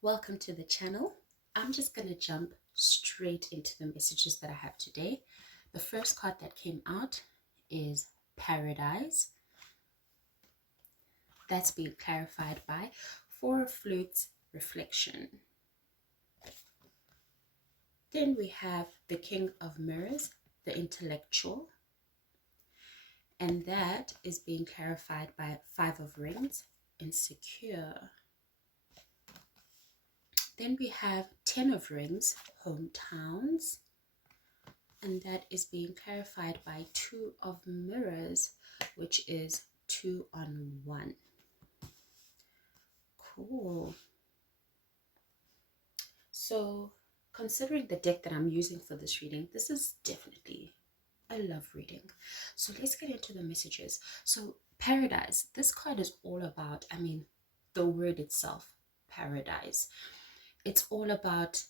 Welcome to the channel. I'm just going to jump straight into the messages that I have today. The first card that came out is Paradise. That's being clarified by Four of Flutes Reflection. Then we have the King of Mirrors, the Intellectual. And that is being clarified by Five of Rings, Insecure. Then we have Ten of Rings, Hometowns. And that is being clarified by Two of Mirrors, which is 2-on-1. Cool. So considering the deck that I'm using for this reading, this is definitely a love reading. So let's get into the messages. So Paradise, this card is all about, the word itself, paradise. It's all about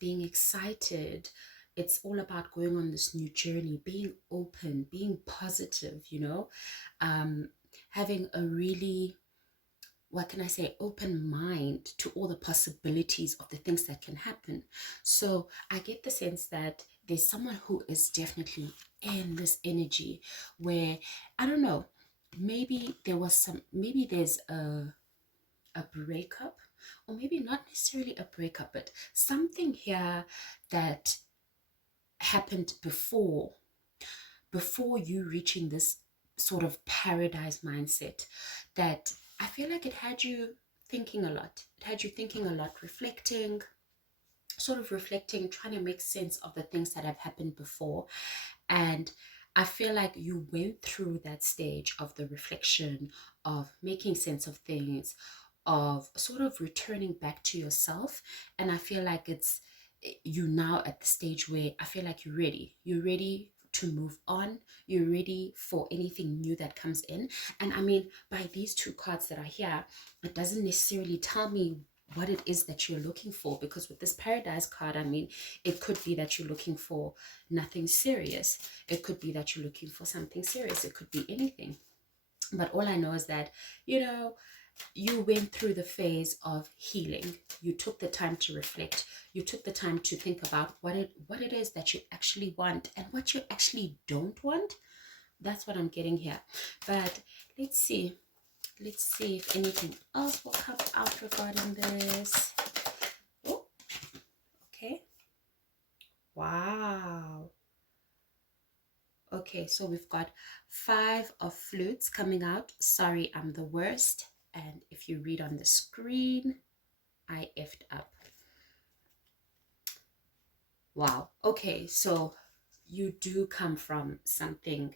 being excited. It's all about going on this new journey, being open, being positive, having a really, open mind to all the possibilities of the things that can happen. So I get the sense that there's someone who is definitely in this energy where, I don't know, maybe there's a breakup, or maybe not necessarily a breakup, but something here that happened before you reaching this sort of paradise mindset, that I feel like it had you thinking a lot. It had you thinking a lot, reflecting, trying to make sense of the things that have happened before. And I feel like you went through that stage of the reflection, of making sense of things, of sort of returning back to yourself. And I feel like it's you now at the stage where I feel like you're ready to move on. You're ready for anything new that comes in. And by these two cards that are here, it doesn't necessarily tell me what it is that you're looking for, because with this paradise card, it could be that you're looking for nothing serious. It could be that you're looking for something serious. It could be anything. But all I know is that, you went through the phase of healing. You took the time to reflect. You took the time to think about what it is that you actually want and what you actually don't want. That's what I'm getting here. But let's see if anything else will come out regarding this. Oh, okay. Wow. Okay, so we've got Five of Flutes coming out. Sorry, I'm the worst. And if you read on the screen, I effed up. Wow. Okay, so you do come from something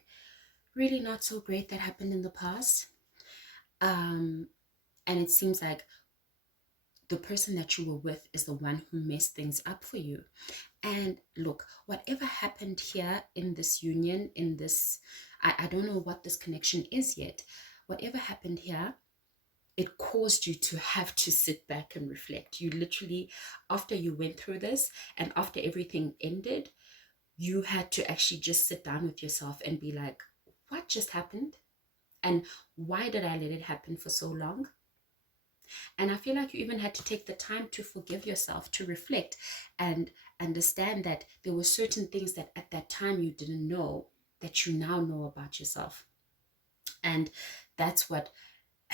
really not so great that happened in the past. And it seems like the person that you were with is the one who messed things up for you. And look, whatever happened here in this union, in this, I don't know what this connection is yet. Whatever happened here, it caused you to have to sit back and reflect. You literally, after you went through this and after everything ended, you had to actually just sit down with yourself and be like, what just happened? And why did I let it happen for so long? And I feel like you even had to take the time to forgive yourself, to reflect and understand that there were certain things that at that time you didn't know that you now know about yourself. And that's what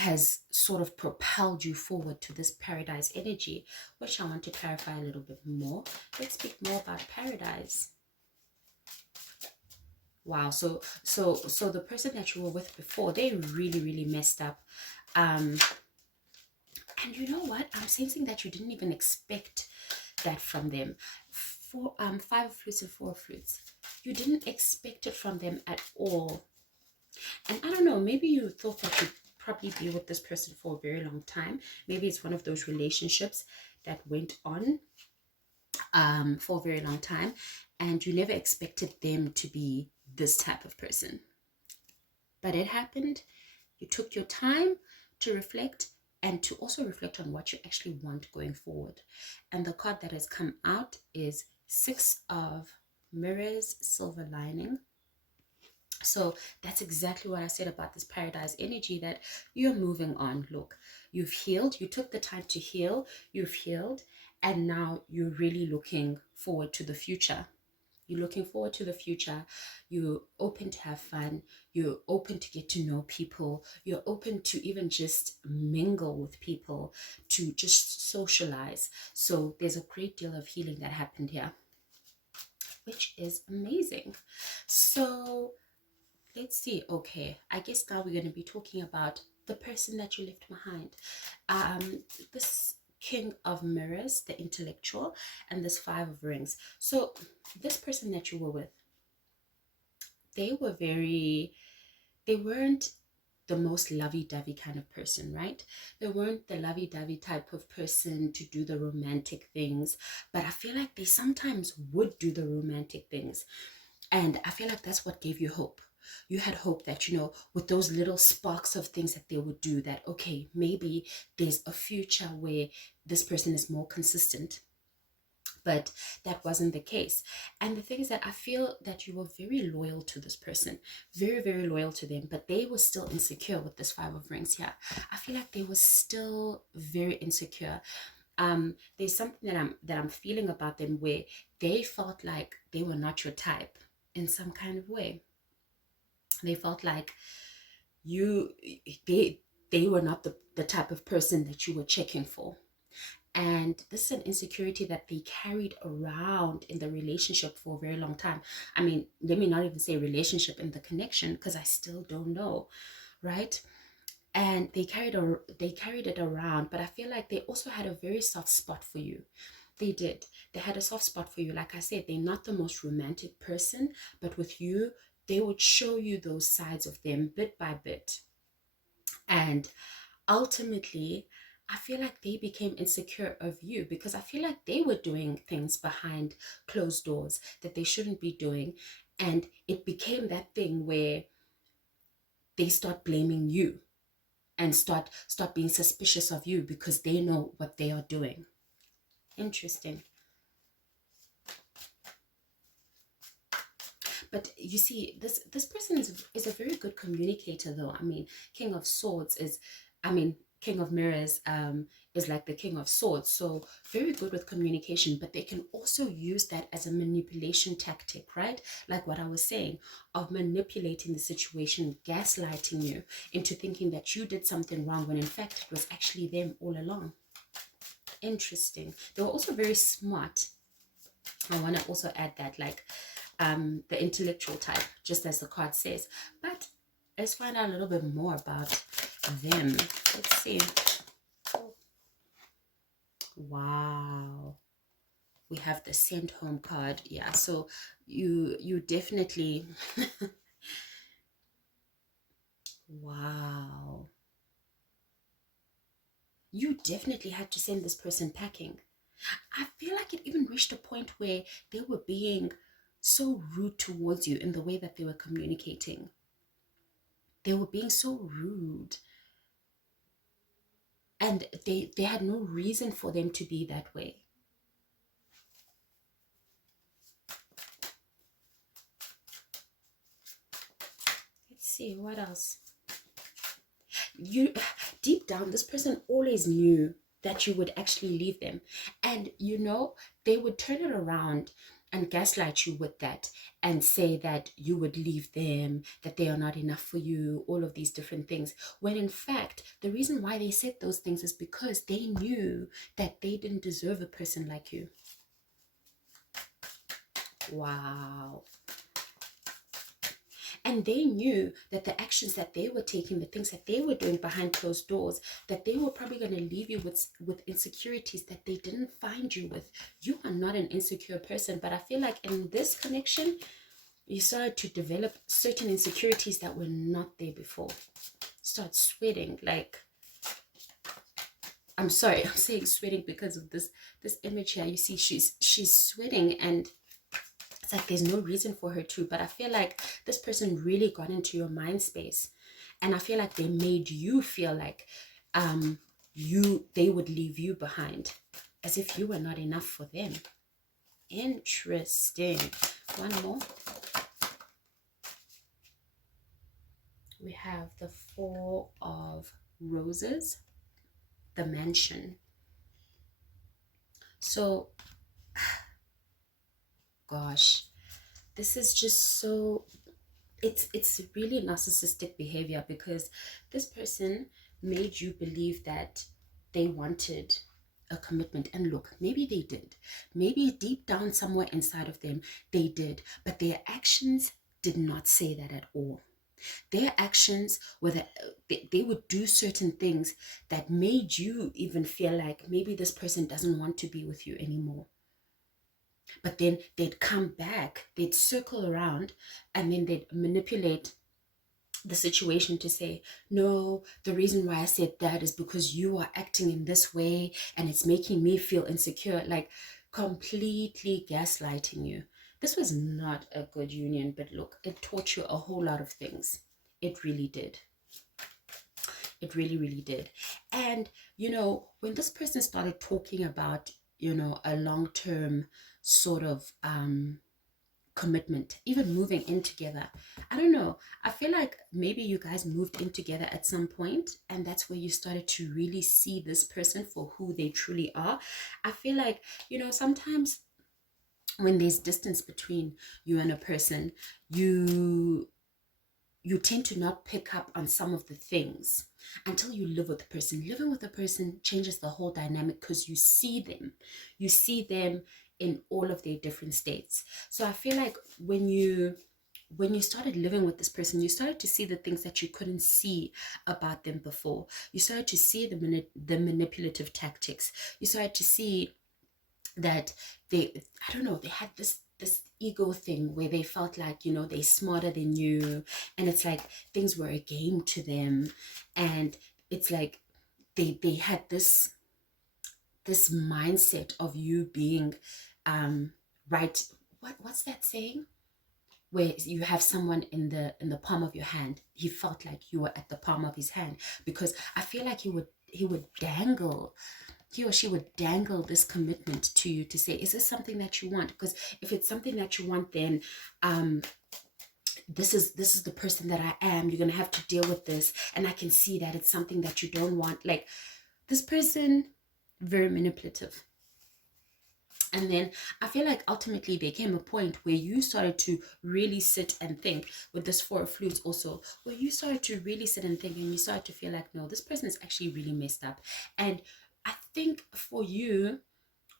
has sort of propelled you forward to this paradise energy, which I want to clarify a little bit more. Let's speak more about paradise. Wow, so the person that you were with before, they really messed up. And you know what? I'm sensing that you didn't even expect that from them. Five of Flutes and Four of Flutes. You didn't expect it from them at all. And I don't know, maybe you thought that you'd probably be with this person for a very long time. Maybe it's one of those relationships that went on for a very long time, and you never expected them to be this type of person. But it happened. You took your time to reflect and to also reflect on what you actually want going forward. And the card that has come out is Six of Mirrors, Silver Lining. So that's exactly what I said about this paradise energy, that you're moving on. Look, you've healed, you took the time to heal, you've healed, and now you're really looking forward to the future. You're looking forward to the future. You're open to have fun. You're open to get to know people. You're open to even just mingle with people, to just socialize. So there's a great deal of healing that happened here, which is amazing. So let's see. Okay, I guess now we're going to be talking about the person that you left behind. This King of Mirrors, the intellectual, and this Five of Rings. So this person that you were with, they were very, they weren't the most lovey-dovey kind of person, right? They weren't the lovey-dovey type of person to do the romantic things, but I feel like they sometimes would do the romantic things. And I feel like that's what gave you hope. You had hope that, with those little sparks of things that they would do, that, okay, maybe there's a future where this person is more consistent. But that wasn't the case. And the thing is that I feel that you were very loyal to this person, very, very loyal to them, but they were still insecure with this Five of Rings here. I feel like they were still very insecure. There's something that I'm feeling about them, where they felt like they were not your type in some kind of way. They felt like you they they were not the type of person that you were checking for. And this is an insecurity that they carried around in the relationship for a very long time. I mean, let me not even say relationship, in the connection, because I still don't know, right? And they carried it around, but I feel like they also had a very soft spot for you. They did. They had a soft spot for you. Like I said, they're not the most romantic person, but with you, they would show you those sides of them bit by bit. And ultimately, I feel like they became insecure of you, because I feel like they were doing things behind closed doors that they shouldn't be doing. And it became that thing where they start blaming you and start being suspicious of you because they know what they are doing. Interesting. But you see, this person is a very good communicator, though. I mean, King of Swords is, I mean, King of Mirrors is like the King of Swords, so very good with communication. But they can also use that as a manipulation tactic, right? Like what I was saying, of manipulating the situation, gaslighting you into thinking that you did something wrong, when in fact it was actually them all along. Interesting. They were also very smart. I want to also add that, like, the intellectual type, just as the card says. But let's find out a little bit more about them. Let's see. Wow. We have the sent home card. Yeah, so you definitely wow. You definitely had to send this person packing. I feel like it even reached a point where they were being so rude towards you in the way that they were communicating. They were being so rude, and they had no reason for them to be that way. Let's see what else. You, deep down, this person always knew that you would actually leave them, and they would turn it around and gaslight you with that, and say that you would leave them, that they are not enough for you, all of these different things, when in fact the reason why they said those things is because they knew that they didn't deserve a person like you. Wow. And they knew that the actions that they were taking, the things that they were doing behind closed doors, that they were probably going to leave you with insecurities that they didn't find you with. You are not an insecure person, but I feel like in this connection, you started to develop certain insecurities that were not there before. Start sweating, like, I'm sorry, I'm saying sweating because of this image here. You see, she's sweating, and it's like there's no reason for her to, but I feel like this person really got into your mind space, and I feel like they made you feel like they would leave you behind, as if you were not enough for them. Interesting. One more. we have the Four of Roses, the Mansion. So, gosh, this is just so, it's really narcissistic behavior, because this person made you believe that they wanted a commitment. And look, maybe they did, maybe deep down somewhere inside of them they did, but their actions did not say that at all. Their actions were that they would do certain things that made you even feel like maybe this person doesn't want to be with you anymore. But then they'd come back, they'd circle around, and then they'd manipulate the situation to say, no, the reason why I said that is because you are acting in this way and it's making me feel insecure. Like, completely gaslighting you. This was not a good union, but look, it taught you a whole lot of things. It really did. It really, really did. And, when this person started talking about, a long term sort of commitment, even moving in together, I don't know. I feel like maybe you guys moved in together at some point, and that's where you started to really see this person for who they truly are. I feel like, sometimes when there's distance between you and a person, you tend to not pick up on some of the things until you live with the person. Living with the person changes the whole dynamic, because you see them. You see them in all of their different states. So I feel like when you started living with this person, you started to see the things that you couldn't see about them before. You started to see the manipulative tactics. You started to see that I don't know, they had this ego thing where they felt like, they're smarter than you, and it's like things were a game to them, and it's like they had this mindset of you being right. What's that saying, where you have someone in the palm of your hand? He felt like you were at the palm of his hand, because I feel like he or she would dangle this commitment to you to say, is this something that you want? Because if it's something that you want, then this is the person that I am. You're gonna have to deal with this, and I can see that it's something that you don't want. Like, this person, very manipulative. And then I feel like ultimately there came a point where you started to really sit and think, with this Four of Flutes also, where you started to really sit and think, and you started to feel like, no, this person is actually really messed up. And I think for you,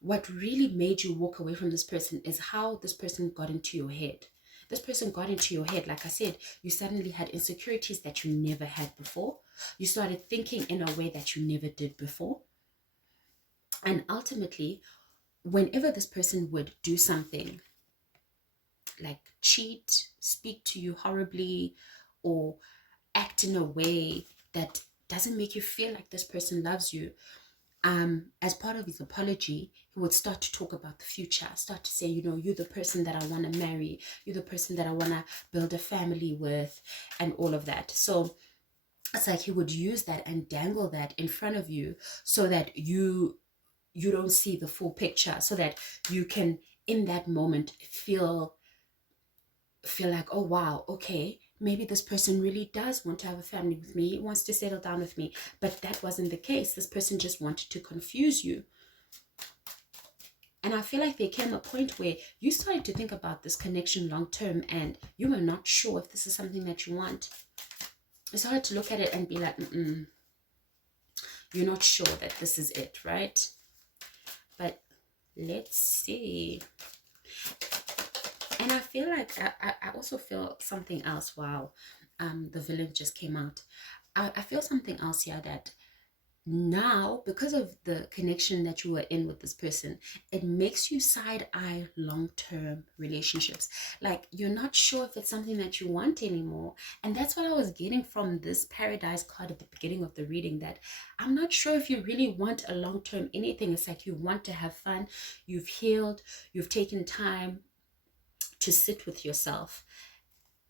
what really made you walk away from this person is how this person got into your head. This person got into your head. Like I said, you suddenly had insecurities that you never had before. You started thinking in a way that you never did before. And ultimately, whenever this person would do something like cheat, speak to you horribly, or act in a way that doesn't make you feel like this person loves you, as part of his apology, he would start to talk about the future, start to say, you're the person that I want to marry, you're the person that I want to build a family with, and all of that. So it's like he would use that and dangle that in front of you, so that you don't see the full picture, so that you can in that moment feel like, oh wow, okay, maybe this person really does want to have a family with me, wants to settle down with me. But that wasn't the case. This person just wanted to confuse you. And I feel like there came a point where you started to think about this connection long term, and you were not sure if this is something that you want. You started to look at it and be like, you're not sure that this is it, right? But let's see. And I feel like I also feel something else. Wow, the villain just came out. I feel something else here, that now, because of the connection that you were in with this person, it makes you side-eye long-term relationships. Like, you're not sure if it's something that you want anymore. And that's what I was getting from this Paradise card at the beginning of the reading, that I'm not sure if you really want a long-term anything. It's like you want to have fun. You've healed. You've taken time to sit with yourself.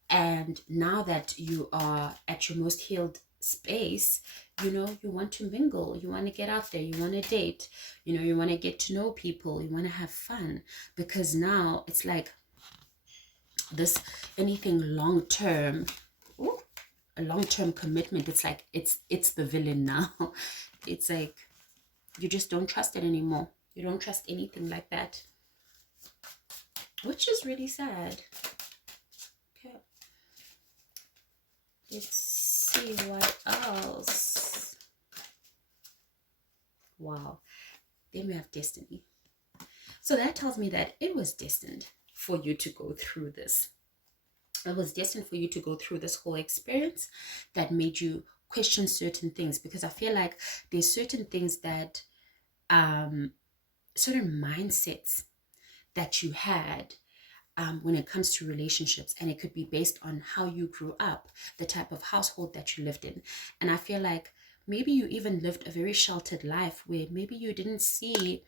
And now that you are at your most healed space, you want to mingle, you want to get out there, you want to date, you want to get to know people, you want to have fun. Because now it's like this, anything long term, a long-term commitment, it's like it's the villain now. It's like you just don't trust it anymore. You don't trust anything like that, which is really sad. Okay, let's see what else. Wow, then we have destiny. So that tells me that it was destined for you to go through this. It was destined for you to go through this whole experience that made you question certain things, because I feel like there's certain things that certain mindsets that you had when it comes to relationships, and it could be based on how you grew up, the type of household that you lived in. And I feel like maybe you even lived a very sheltered life where maybe you didn't see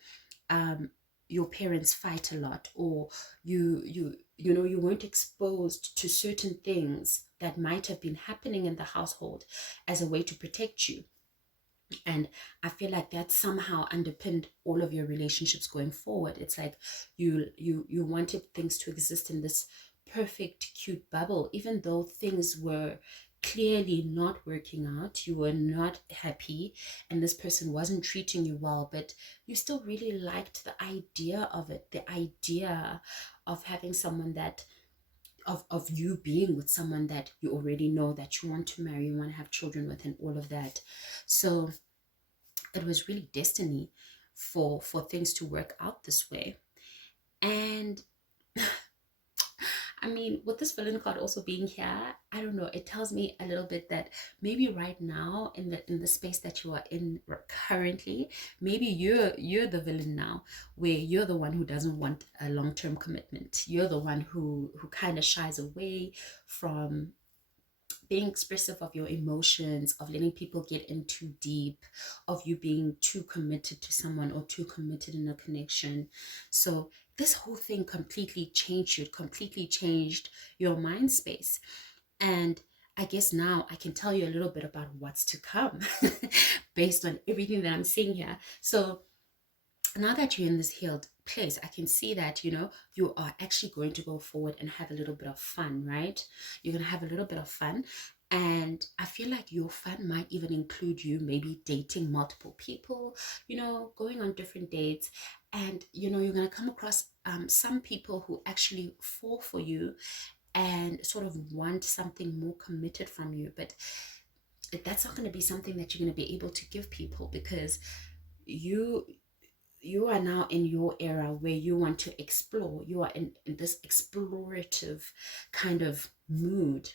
um, your parents fight a lot, or you weren't exposed to certain things that might have been happening in the household as a way to protect you. And I feel like that somehow underpinned all of your relationships going forward. It's like you wanted things to exist in this perfect cute bubble, even though things were clearly not working out, you were not happy, and this person wasn't treating you well, but you still really liked the idea of it, the idea of having someone that of you being with someone that you already know that you want to marry, you want to have children with, and all of that. So it was really destiny for things to work out this way. And I mean, with this villain card also being here, I don't know, it tells me a little bit that maybe right now in the space that you are in currently, maybe you're the villain now, where you're the one who doesn't want a long-term commitment. You're the one who kind of shies away from being expressive of your emotions, of letting people get in too deep, of you being too committed to someone or too committed in a connection. So this whole thing completely changed you, completely changed your mind space. And I guess now I can tell you a little bit about what's to come based on everything that I'm seeing here. So now that you're in this healed place, I can see that, you are actually going to go forward and have a little bit of fun, right? You're going to have a little bit of fun. And I feel like your fun might even include you maybe dating multiple people, going on different dates. And, you're going to come across some people who actually fall for you and sort of want something more committed from you. But that's not going to be something that you're going to be able to give people, because you you are now in your era where you want to explore. You are in this explorative kind of mood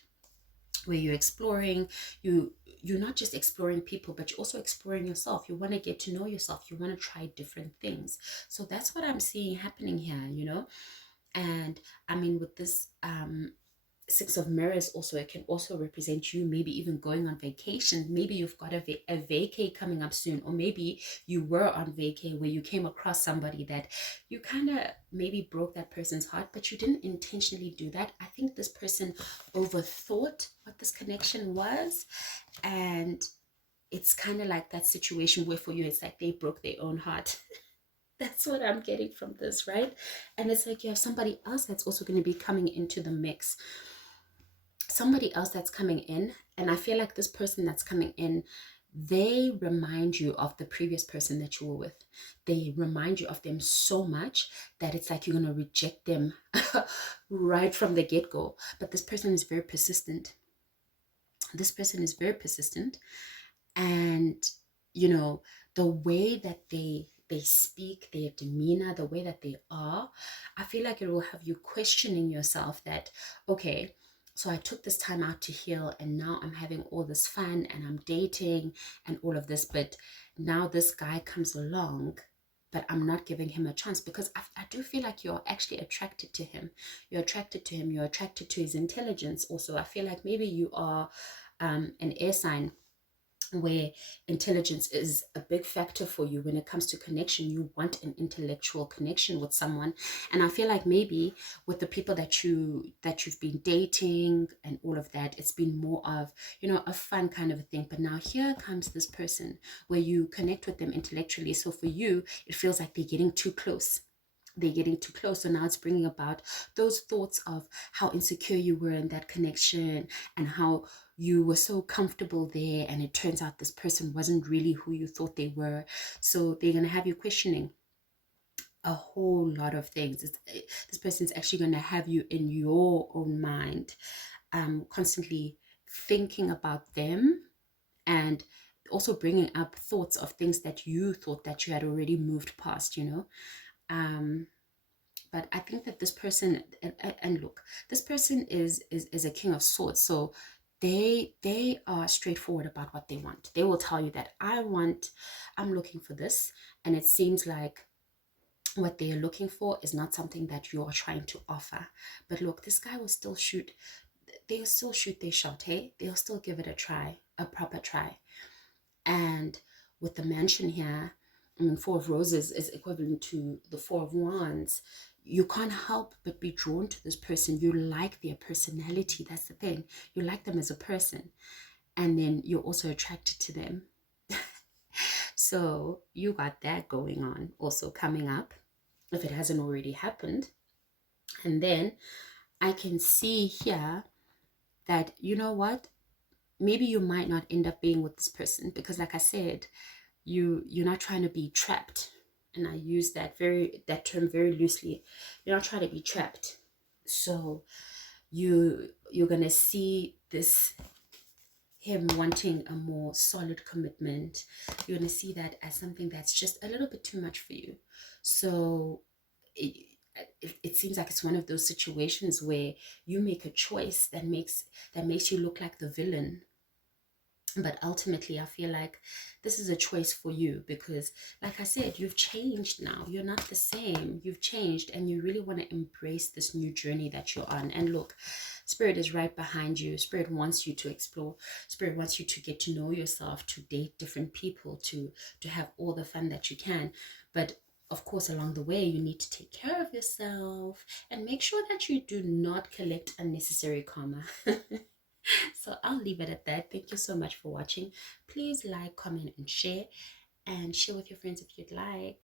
where you're exploring. You're not just exploring people, but you're also exploring yourself. You want to get to know yourself. You want to try different things. So that's what I'm seeing happening here. And I mean, with this Six of Mirrors also, it can also represent you maybe even going on vacation. Maybe you've got a vacay coming up soon, or maybe you were on vacay where you came across somebody that you kind of maybe broke that person's heart, but you didn't intentionally do that. I think this person overthought what this connection was, and it's kind of like that situation where for you it's like they broke their own heart. That's what I'm getting from this, right? And it's like you have somebody else that's also going to be coming into the mix, somebody else that's coming in. And I feel like this person that's coming in, they remind you of the previous person that you were with. They remind you of them so much that it's like you're going to reject them right from the get-go. But this person is very persistent. This person is very persistent. And, the way that they speak, their demeanor, the way that they are, I feel like it will have you questioning yourself that, okay, so I took this time out to heal, and now I'm having all this fun and I'm dating and all of this, but now this guy comes along, but I'm not giving him a chance, because I do feel like you're actually attracted to him. You're attracted to him. You're attracted to his intelligence. Also, I feel like maybe you are an air sign where intelligence is a big factor for you when it comes to connection. You want an intellectual connection with someone. And I feel like maybe with the people that you've been dating and all of that, it's been more of, a fun kind of a thing. But now here comes this person where you connect with them intellectually. So for you, it feels like they're getting too close. they're getting too close. So now it's bringing about those thoughts of how insecure you were in that connection and how you were so comfortable there. And it turns out this person wasn't really who you thought they were. So they're going to have you questioning a whole lot of things. This person's actually going to have you in your own mind, constantly thinking about them and also bringing up thoughts of things that you thought that you had already moved past, you know. Um, but I think that this person, and look, this person is a king of swords, so they are straightforward about what they want. They will tell you that I'm looking for this, and it seems like what they are looking for is not something that you are trying to offer. But look, this guy will still shoot. They'll still shoot their shot. Hey, they'll still give it a try, a proper try. And with the mansion here, I mean, Four of Roses is equivalent to the Four of Wands. You can't help but be drawn to this person. You like their personality. That's the thing. You like them as a person. And then you're also attracted to them. So you got that going on also coming up, if it hasn't already happened. And then I can see here that, you know what? Maybe you might not end up being with this person because, like I said, you're not trying to be trapped, and I use that term very loosely. You're not trying to be trapped. So you're gonna see this, him wanting a more solid commitment. You're gonna see that as something that's just a little bit too much for you. So it, it seems like it's one of those situations where you make a choice that makes you look like the villain. But ultimately, I feel like this is a choice for you because, like I said, you've changed now. You're not the same. You've changed, and you really want to embrace this new journey that you're on. And look, Spirit is right behind you. Spirit wants you to explore. Spirit wants you to get to know yourself, to date different people, to have all the fun that you can. But of course, along the way, you need to take care of yourself and make sure that you do not collect unnecessary karma. So I'll leave it at that. Thank you so much for watching. Please like, comment, and share with your friends if you'd like.